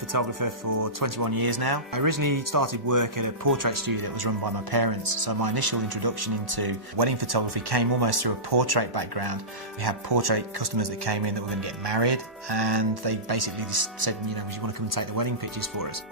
photographer for 21 years now. I originally started work at a portrait studio that was run by my parents, so my initial introduction into wedding photography came almost through a portrait background. We had portrait customers that came in that were going to get married, and they basically just said, you know, would you want to come and take the wedding pictures for us?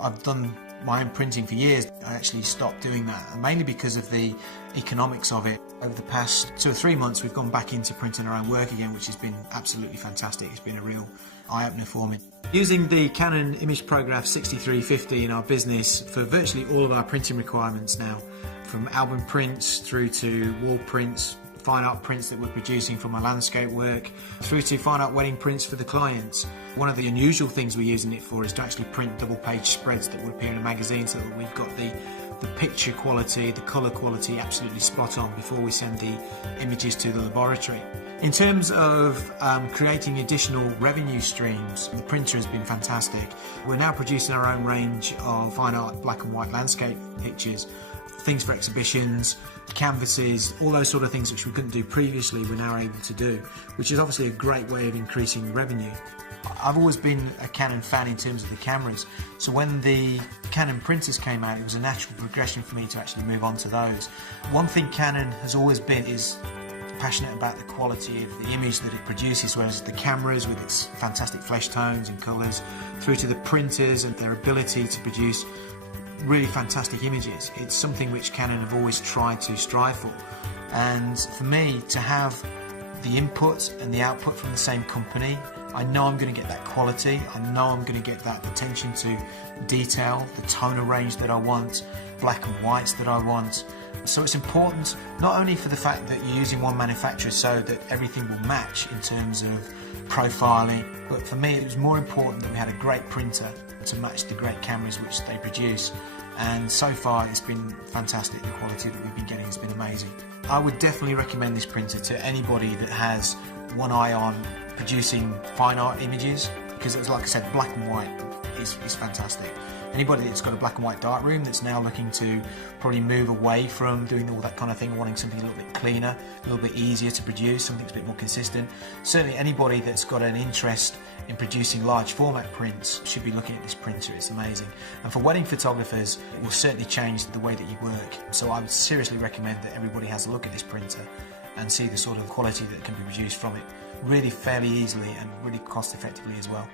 I've done my own printing for years. I actually stopped doing that, mainly because of the economics of it. Over the past 2 or 3 months, we've gone back into printing our own work again, which has been absolutely fantastic. It's been a real eye-opener for me. Using the Canon Image Prograph 6350 in our business for virtually all of our printing requirements now, from album prints through to wall prints, fine art prints that we're producing for my landscape work, through to fine art wedding prints for the clients. One of the unusual things we're using it for is to actually print double-page spreads that will appear in a magazine, so that we've got the picture quality, the colour quality absolutely spot on before we send the images to the laboratory. In terms of creating additional revenue streams, the printer has been fantastic. We're now producing our own range of fine art black and white landscape pictures, things for exhibitions, canvases, all those sort of things which we couldn't do previously we're now able to do, which is obviously a great way of increasing revenue. I've always been a Canon fan in terms of the cameras, so when the Canon printers came out, it was a natural progression for me to actually move on to those. One thing Canon has always been is passionate about the quality of the image that it produces, whereas the cameras with its fantastic flesh tones and colours, through to the printers and their ability to produce really fantastic images. It's something which Canon have always tried to strive for, and for me to have the input and the output from the same company, I know I'm going to get that quality, I know I'm going to get that attention to detail, the toner range that I want, black and whites that I want. So it's important not only for the fact that you're using one manufacturer so that everything will match in terms of profiling, but for me it was more important that we had a great printer to match the great cameras which they produce. And so far it's been fantastic. The quality that we've been getting has been amazing. I would definitely recommend this printer to anybody that has one eye on producing fine art images, because it's, like I said, black and white is fantastic. Anybody that's got a black and white darkroom that's now looking to probably move away from doing all that kind of thing, wanting something a little bit cleaner, a little bit easier to produce, something that's a bit more consistent. Certainly anybody that's got an interest in producing large format prints should be looking at this printer. It's amazing. And for wedding photographers, it will certainly change the way that you work. So I would seriously recommend that everybody has a look at this printer and see the sort of quality that can be produced from it really fairly easily and really cost effectively as well.